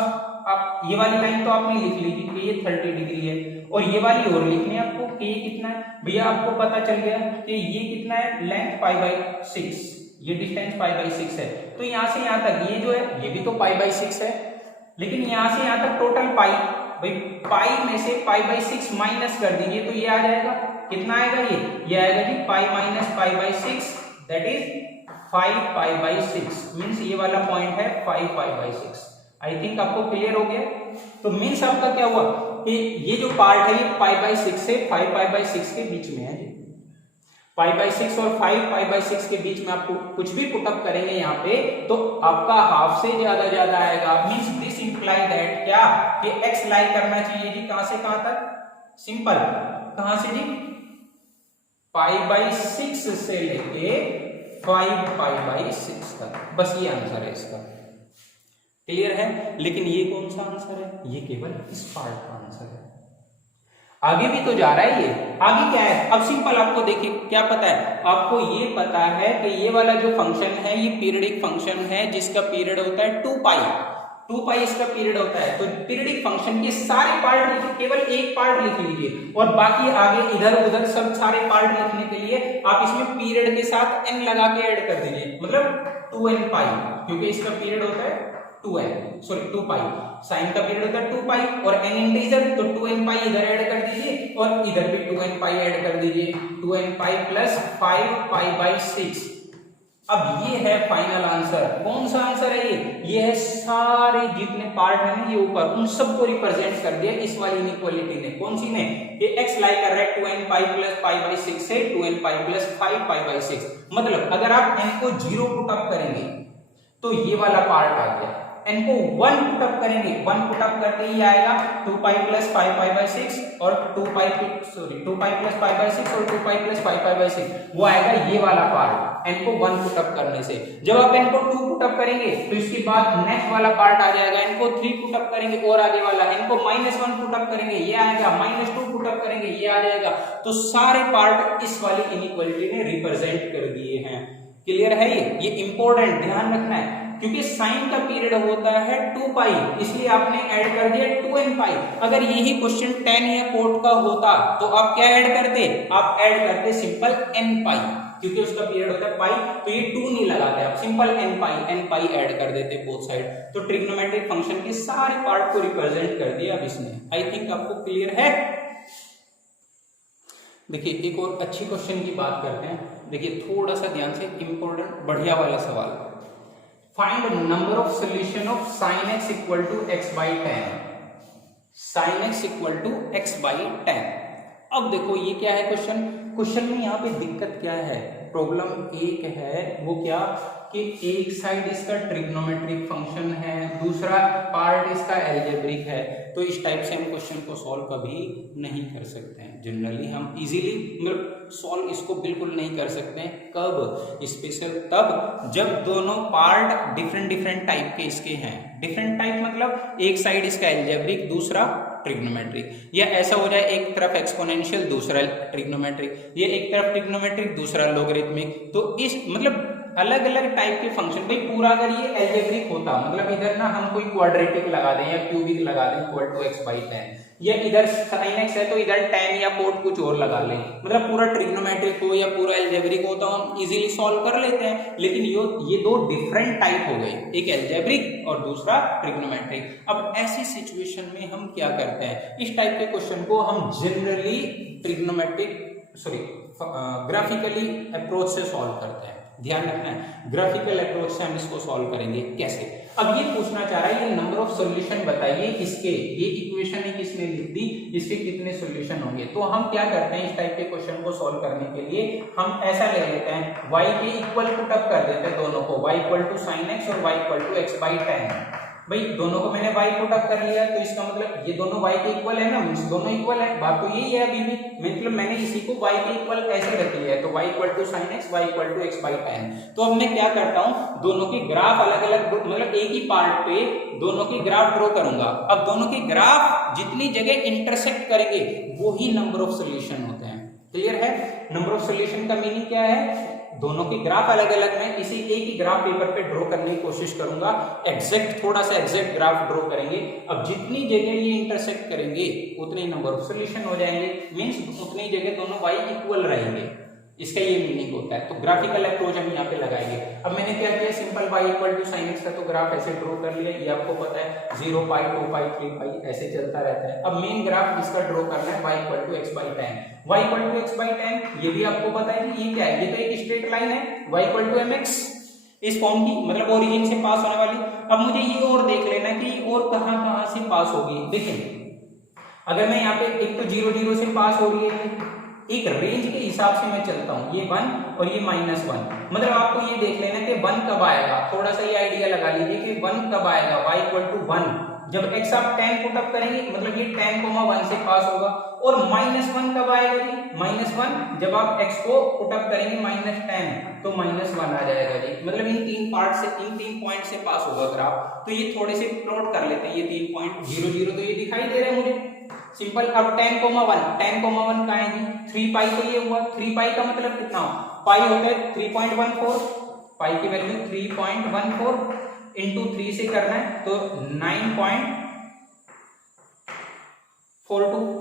आप ये वाली लाइन तो आपने लिख ली कि ये 30 डिग्री है, और ये वाली और लिखनी है आपको कि ये कितना है। भैया आपको पता चल गया कि ये कितना है, लेंथ π/6, ये डिस्टेंस π/6 है। तो यहाँ से यहाँ तक ये जो है ये भी तो π/6 है, लेकिन यहाँ से यहाँ तक टोटल पाई, भाई पाई में से π/6 माइनस कर दीजिए तो ये आ जाएगा, कितना आएगा ये आएगा जी π-π/6 दैट इज 5π/6, मीन्स ये वाला पॉइंट है 5π/6। आई थिंक आपको क्लियर हो गया। तो मीन्स आपका क्या हुआ कि ये जो पार्ट है ये π/6 से 5π/6 के बीच में है। π/6 और 5π/6 के बीच में आपको कुछ भी पुटअप करेंगे यहाँ पे तो आपका हाफ से ज्यादा आएगा। मीन्स दिस इंप्लाई दैट क्या कि x लाई करना चाहिए जी कहां से कहां तक, सिंपल कहां से जी π/6 से लेके 5π/6 तक, बस ये आंसर है इसका। क्लियर है। लेकिन ये कौन सा आंसर है, ये केवल इस पार्ट का आंसर है, आगे भी तो जा रहा है। ये आगे क्या है, अब सिंपल आपको देखिए क्या पता है, आपको ये पता है कि ये वाला जो फंक्शन है ये पीरियडिक फंक्शन है जिसका पीरियड होता है 2π इसका पीरियड होता है। तो पीरियडिक फंक्शन के सारे पार्ट लिखिए, केवल एक पार्ट लिख लीजिए और बाकी आगे इधर उधर सब सारे पार्ट लिखने के लिए आप इसमें पीरियड के साथ n लगा के ऐड कर दीजिए, मतलब 2nπ, क्योंकि इसका पीरियड होता है 2π, साइन का पीरियड होता है 2π और n इंटीजर, तो 2nπ इधर ऐड कर दीजिए और इधर भी 2nπ ऐड कर दीजिए, 2nπ प्लस 5π/6। अब ये है फाइनल आंसर। कौन सा आंसर है ये है सारे जितने पार्ट है ना ये ऊपर, उन सबको रिप्रेजेंट कर दिया इस वाली इनइक्वालिटी ने। कौन सी ने, ये x लाई कर रहा है 2nπ प्लस π/6 से 2nπ प्लस 5π/6। मतलब अगर आप n को 0 पुटअप करेंगे तो ये वाला पार्ट आ गया, n को 1 पुटअप करेंगे, 1 पुटअप करते ही आएगा 2π प्लस 5π/6 और 2π प्लस 5/6 और 2π प्लस 5π/6, वो आएगा ये वाला पार्ट n को 1 पुटअप करने से। जब आप n को 2 पुटअप करेंगे तो इसके बाद नेक्स्ट वाला पार्ट आ जाएगा, n को 3 पुटअप करेंगे और आगे वाला, n को -1 पुटअप करेंगे ये आएगा, -2 पुटअप करेंगे ये आ जाएगा। तो सारे पार्ट इस वाली इनइक्वालिटी ने रिप्रेजेंट कर दिए हैं। क्लियर है ये इंपॉर्टेंट ध्यान रखना है, क्योंकि साइन का पीरियड होता है 2π, इसलिए आपने ऐड कर दिया 2nπ। अगर यही क्वेश्चन tan या कोट का होता तो आप क्या ऐड करते, आप ऐड करते सिंपल nπ, क्योंकि उसका पीरियड होता है पाई, तो ये 2 नहीं लगाते आप, सिंपल nπ ऐड कर देते बोथ साइड। तो ट्रिग्नोमेट्रिक फंक्शन के सारे पार्ट को रिप्रेजेंट कर दिया अब इसने। आई थिंक आपको क्लियर है। देखिए एक और अच्छी क्वेश्चन की बात करते हैं। देखिए थोड़ा सा ध्यान से, इंपॉर्टेंट बढ़िया वाला सवाल, find number of solution of sin x equal to x/tan, sin x equal to x/tan। अब देखो ये क्या है क्वेश्चन में यहाँ पे दिक्कत क्या है, प्रॉब्लम एक है वो क्या कि एक साइड इसका ट्रिग्नोमेट्रिक फंक्शन है, दूसरा पार्ट इसका एल्जेब्रिक है। तो इस टाइप से हम क्वेश्चन को सॉल्व कभी नहीं कर सकते हैं। जनरली हम इजीली मतलब सॉल्व इसको बिल्कुल नहीं कर सकते हैं। कब, स्पेशल तब जब दोनों पार्ट डिफरेंट टाइप के इसके हैं। डिफरेंट टाइप मतलब एक साइड इसका एल्जेब्रिक दूसरा ट्रिग्नोमेट्रिक, या ऐसा हो जाए एक तरफ एक्सपोनेंशियल दूसरा ट्रिग्नोमेट्रिक, या एक तरफ ट्रिग्नोमेट्रिक दूसरा लोगरिथमिक। तो इस मतलब अलग अलग टाइप के फंक्शन, भाई पूरा अगर ये एल्जेब्रिक होता मतलब इधर ना हम कोई क्वाड्रेटिक लगा दें या क्यूबिक लगा दें इक्वल टू x/tan, या इधर sin x है तो इधर tan या कोट कुछ और लगा लें, मतलब पूरा ट्रिग्नोमेट्रिक हो या पूरा एल्जेब्रिक हो तो हम इजीली सॉल्व कर लेते हैं। लेकिन ये दो डिफरेंट टाइप हो गए, एक एल्जेब्रिक और दूसरा ट्रिग्नोमेट्रिक। अब ऐसी सिचुएशन में हम क्या करते हैं, इस टाइप के क्वेश्चन को हम जनरली ग्राफिकली अप्रोच से सॉल्व करते हैं। ध्यान रखना है। ग्राफिकल अप्रोच से हम इसको सॉल्व करेंगे। कैसे? अब ये पूछना चाह रहा है ये नंबर ऑफ सॉल्यूशन बताइए इसके, ये इक्वेशन ही किसने लिख दी, इसके कितने सॉल्यूशन होंगे। तो हम क्या करते हैं, इस टाइप के क्वेश्चन को सॉल्व करने के लिए हम ऐसा ले लेते हैं, y के इक्वल पुट अप कर देते हैं दोनों को, y equal to sin x और y equal to x by 10। भाई दोनों को मैंने y पुट अप कर लिया, तो इसका मतलब ये दोनों y के इक्वल है ना, मींस दोनों इक्वल है, बात तो यही है अभी भी, मतलब मैंने इसी को y के इक्वल ऐसे रख लिया है, तो y equal to sin x, y equal to x by 10। तो अब मैं क्या करता हूं, दोनों के ग्राफ अलग अलग, मतलब एक ही पार्ट पे दोनों के ग्राफ ड्रॉ करूंगा। अब दोनों के ग्राफ जितनी जगह इंटरसेक्ट करेंगे वो ही नंबर ऑफ सॉल्यूशन होते हैं। क्लियर है? नंबर ऑफ सॉल्यूशन का मीनिंग क्या है, दोनों के ग्राफ अलग अलग, मैं इसी एक ही ग्राफ पेपर पे ड्रॉ करने की कोशिश करूंगा, एग्जैक्ट थोड़ा सा एग्जैक्ट ग्राफ ड्रॉ करेंगे। अब जितनी जगह ये इंटरसेक्ट करेंगे उतने ही नंबर ऑफ सॉल्यूशन हो जाएंगे, मींस उतनी जगह दोनों y इक्वल रहेंगे, इसका ये मीनिंग होता है। तो ग्राफिकल अप्रोच हम यहाँ पे लगाएंगे। अब मैंने क्या किया, simple y equal to sin x का तो ग्राफ ऐसे ड्रॉ कर लिया, ये आपको पता है 0 पाई 2 पाई 3 पाई ऐसे चलता रहता है। अब मेन ग्राफ इसका ड्रॉ करना है y equal to x by 10, y equal to x by 10, ये भी आपको पता है कि ये क्या है, ये तो एक स्ट्रेट लाइन है, y इक्वल टू mx इस फॉर्म की, मतलब ओरिजिन से पास होने वाली। अब मुझे ये और देख लेना कि और कहां से पास होगी। देखिए अगर मैं यहाँ पे एक तो 0 0 से पास हो रही है, एक रेंज के हिसाब से मैं चलता हूं, ये 1 और ये -1, मतलब आपको ये देख लेना कि 1 कब आएगा, थोड़ा सा ये आइडिया लगा लीजिए कि 1 कब आएगा, y इक्वल टू 1 जब x आप 10 पुट अप करेंगे, मतलब ये 10, 1 से पास होगा। और -1 कब आएगा जी, -1 जब आप x को पुट अप करेंगे -10 तो -1 आ जाएगा जी, मतलब इन तीन पार्ट से, इन 3 पॉइंट से पास होगा ग्राफ। तो ये थोड़े से प्लॉट कर लेते हैं, ये 3 पॉइंट 0 0 तो ये दिखाई दे रहा है मुझे सिंपल। अब 10, 1 का है जी, 3 पाई तो ये हुआ, 3 पाई का मतलब कितना हो, पाई होता है 3.14, पाई की वैल्यू 3.14 इंटू 3 से करना है तो 9.42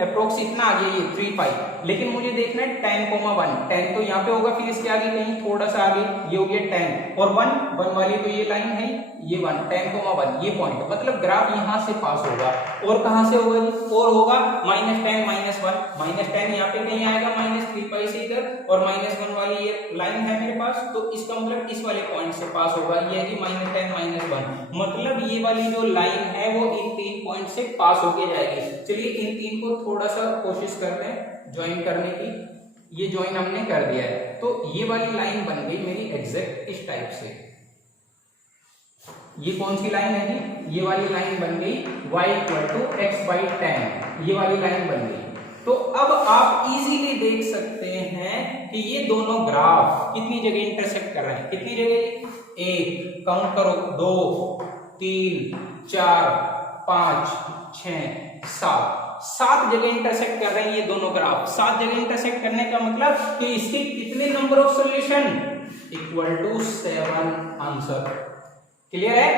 अप्रोक्स इतना आ गया ये 3 पाई। लेकिन मुझे देखना है 10, 10 तो यहाँ पे होगा, फिर इसके आगे कहीं थोड़ा सा आगे ये हो गया 10 और 1 वाली तो ये लाइन है ये 1, 10, 1 ये पॉइंट, मतलब ग्राफ यहाँ से पास होगा। और कहां से होगा जी, और होगा -10, -1 यहाँ पे कहीं आएगा -3 पाई से इधर, और -1 वाली ये लाइन है मेरे पास, तो इसका मतलब इस वाले पॉइंट से पास होगा, ये है जी -10, -1, मतलब ये वाली जो लाइन है वो इन 3 पॉइंट से पास होके जाएगी। चलिए इन 3 को थोड़ा सा कोशिश करते हैं ज्वाइन करने की, ये ज्वाइन हमने कर दिया है, तो ये वाली लाइन बन गई मेरी एग्जैक्ट इस टाइप से। ये कौन सी लाइन है जी, ये वाली लाइन बन गई y equal to x by 10, ये वाली लाइन बन गई। तो अब आप इजीली देख सकते हैं कि ये दोनों ग्राफ कितनी जगह इंटरसेक्ट कर रहे हैं, कितनी जगह, 1 काउंट करो, 2 3 4 5 6 7 जगह इंटरसेक्ट कर रहे हैं ये दोनों ग्राफ। 7 जगह इंटरसेक्ट करने का मतलब कि इसके कितने number of solution, equal to 7 answer. Clear है?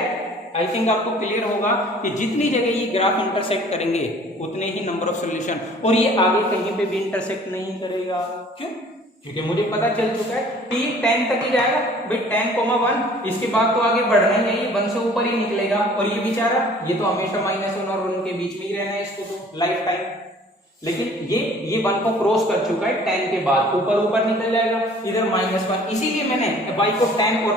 आई थिंक आपको क्लियर होगा कि जितनी जगह ये ग्राफ इंटरसेक्ट करेंगे उतने ही नंबर ऑफ सॉल्यूशन, और ये आगे कहीं पे भी इंटरसेक्ट नहीं करेगा। क्यों? क्योंकि मुझे पता चल चुका है कि 10 तक ही जाएगा भाई, 10, 1 इसके बाद तो आगे बढ़ना ही है, ये 1 से ऊपर ही निकलेगा, और ये बेचारा ये तो हमेशा -1 और 1 के बीच में ही रहना है इसको तो लाइफ टाइम। लेकिन ये 1 को क्रॉस कर चुका है, 10 के बाद ऊपर निकल जाएगा, इधर -1, इसीलिए मैंने y को 10 और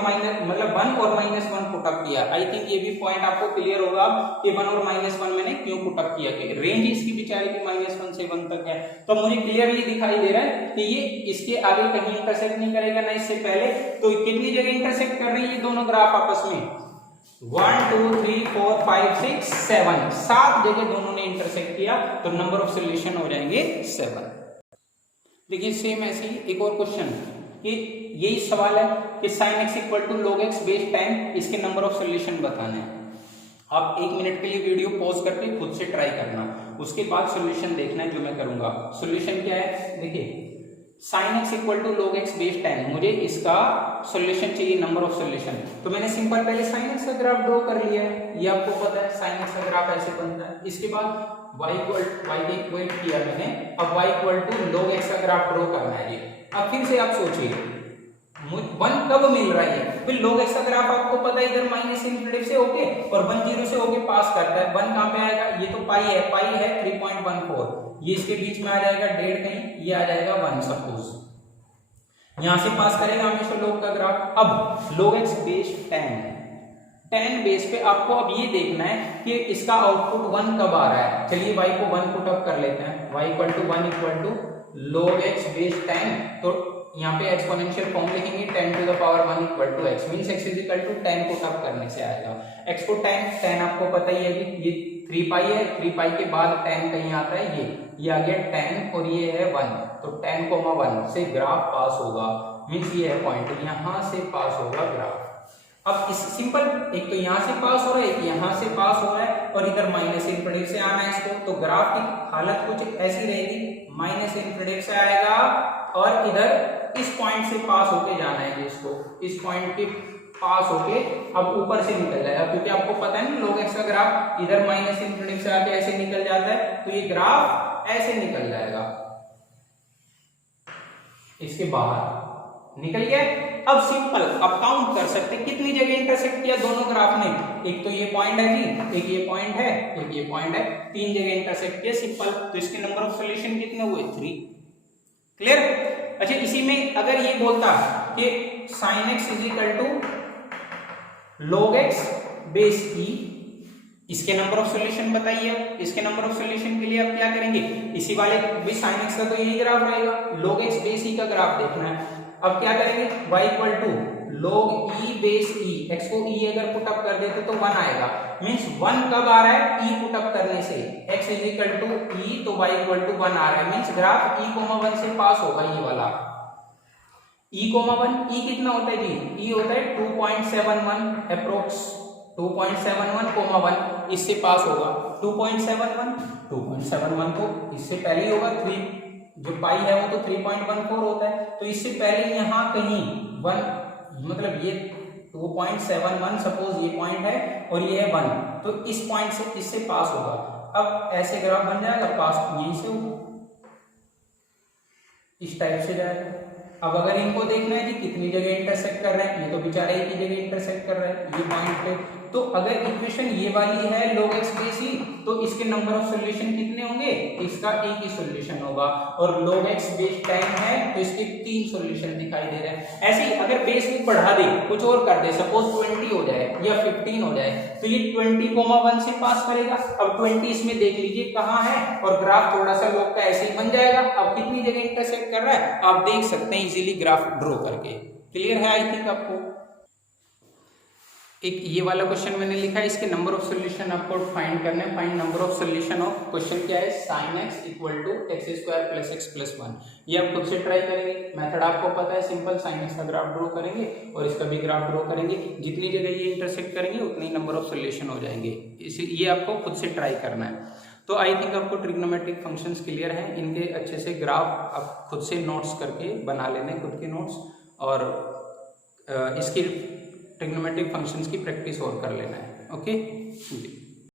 मतलब 1 और -1 पुट अप किया। आई थिंक ये भी पॉइंट आपको क्लियर होगा कि 1 और -1 मैंने क्यों पुट अप किया, कि रेंज इसकी बेचारे की -1 से 1 तक है। तो मुझे क्लियरली दिखाई दे रहा है कि ये इसके आगे कहीं इंटरसेक्ट नहीं करेगा ना इससे पहले। तो कितनी जगह इंटरसेक्ट कर रही है ये दोनों ग्राफ आपस में, 1 2 3 4 5 6 7 जगह दोनों ने इंटरसेक्ट किया, तो नंबर ऑफ सॉल्यूशन हो जाएंगे 7। देखिए सेम ऐसी एक और क्वेश्चन, कि यही सवाल है कि sin x equal to log x base 10, इसके नंबर ऑफ सॉल्यूशन बताने हैं। आप 1 मिनट के लिए वीडियो पॉज करके खुद से ट्राई करना, उसके बाद सॉल्यूशन देखना है जो मैं करूंगा। सॉल्यूशन क्या है, देखिए sin x equal to log x base 10, मुझे इसका सॉल्यूशन चाहिए, नंबर ऑफ सॉल्यूशन। तो मैंने सिंपल पहले sin x का ग्राफ ड्रॉ कर लिया है, ये आपको पता है sin x का ग्राफ ऐसे बनता है। इसके बाद y के इक्वल किया मैंने, अब y equal to log x का ग्राफ ड्रॉ करना है ये। अब फिर से आप सोचिए 1 कब मिल रहा है, फिर log x का ग्राफ आपको पता है इधर -∞ से होके और 1 0 से होके पास करता है। 1 कहां पे आएगा, ये तो पाई है 3.14, ये इसके बीच में आ जाएगा 1.5 कहीं, ये आ जाएगा 1 सपोज, यहां से पास करेगा हमेशा log का ग्राफ। अब log x बेस 10 बेस पे आपको अब ये देखना है कि इसका आउटपुट 1 कब आ रहा है। चलिए y को 1 पुट अप कर लेते हैं, y equal to 1 equal to log x base 10। तो यहाँ पे एक्सपोनेंशियल फॉर्म लिखेंगे 10 to the power 1 equal to x, means x is equal to 10 put up करने से आएगा। x को 10 आपको पता ही है कि ये 3 पाई है, 3 पाई के बाद 10 कहीं आता है, ये आ गया 10 और ये है 1, तो 10,1 से ग्राफ पास होगा, मींस ये है पॉइंट, यहाँ से पास होगा ग्राफ। अब इस सिंपल, एक तो यहाँ से पास हो रहा है, एक यहाँ से पास हो रहा है, और इधर माइनस इनफिनिटी से आना है इसको, तो ग्राफ की हालत कुछ ऐसी रहेगी, माइनस इनफिनिटी से आएगा और इधर इस पॉइंट से पास होके जाना है इसको, इस पॉइंट के पास होके अब ऊपर से निकल जाएगा, क्योंकि आपको पता है ना log x का ग्राफ इधर माइनस इनफिनिटी से आके ऐसे निकल जाता है, तो ये ग्राफ ऐसे निकल जाएगा, इसके बाहर निकल गया। अब सिंपल, अब काउंट कर सकते हैं कितनी जगह इंटरसेक्ट किया दोनों ग्राफ ने, एक तो ये पॉइंट है जी, एक ये पॉइंट है, एक ये पॉइंट है, 3 जगह इंटरसेक्ट किया सिंपल, तो इसके नंबर ऑफ सॉल्यूशन कितने हुए 3। क्लियर। अच्छा, इसी में अगर ये बोलता कि sin x is equal to log x base e, इसके नंबर ऑफ सॉल्यूशन बताइए। इसके नंबर ऑफ सॉल्यूशन के लिए आप क्या करेंगे, इसी वाले भी sin x का तो यही ग्राफ रहेगा, log x बेस e का ग्राफ देखना है। अब क्या करेंगे, y equal to log e base e, x को e अगर पुट अप कर देते तो 1 आएगा, मींस 1 कब आ रहा है, e पुट अप करने से, x is equal to e, तो y इक्वल टू 1 आ रहा है, मींस ग्राफ e, 1 से पास होगा, ये वाला e, 1, e कितना होता है जी, e होता है 2.71 अप्रोक्स, 2.71, 1 इससे पास होगा, 2.71 तो इससे पहले ही होगा, 3 जो पाई है वो तो 3.14 होता है, तो इससे पहले यहाँ कहीं 1, मतलब ये 2.71 सपोज ये पॉइंट है और ये है 1, तो इस पॉइंट से इससे पास होगा। अब ऐसे ग्राफ बन जाएगा, पास यहीं से होगा, इस टाइप से जाएगा। अब अगर इनको देखना है कि कितनी जगह इंटरसेक्ट कर रहे हैं, ये तो बेचारे एक ही जगह इंटरसेक्ट कर रहे हैं ये पॉइंट पे, तो अगर इक्वेशन ये वाली है log x बेस e, तो इसके नंबर ऑफ सॉल्यूशन कितने होंगे, इसका एक ही सॉल्यूशन होगा, और log x बेस 10 है तो इसके 3 सॉल्यूशन दिखाई दे रहे हैं। ऐसे ही अगर बेस को बढ़ा दे, कुछ और कर दे, सपोज 20 हो जाए या 15 हो जाए, तो ये 20,1 से पास करेगा। अब 20 इसमें देख लीजिए कहाँ है, और ग्राफ थोड़ा सा log का ऐसे ही बन जाएगा। अब कितनी जगह इंटरसेक्ट कर रहा है आप देख सकते हैं इजीली ग्राफ ड्रॉ करके। क्लियर है आई थिंक आपको। एक ये वाला क्वेश्चन मैंने लिखा है, इसके नंबर ऑफ सॉल्यूशन आपको फाइंड करने हैं। Find number of solution of, question क्या है, sin x equal to x square plus x plus 1। ये आप खुद से ट्राई करेंगे, मेथड आपको पता है, सिंपल sin x का ग्राफ ड्रॉ करेंगे और इसका भी ग्राफ ड्रॉ करेंगे, जितनी जगह ये इंटरसेक्ट करेंगे उतनी नंबर ऑफ सॉल्यूशन हो जाएंगे। इसे ये आपको खुद से ट्राई करना है। तो आई थिंक आपको ट्रिग्नोमेट्रिक फंक्शंस क्लियर हैं, इनके अच्छे से ग्राफ आप खुद से नोट्स करके बना लेने, खुद के नोट्स, और इसकी ट्रिग्नोमेट्रिक फंक्शंस की प्रैक्टिस और कर लेना है। ओके जी।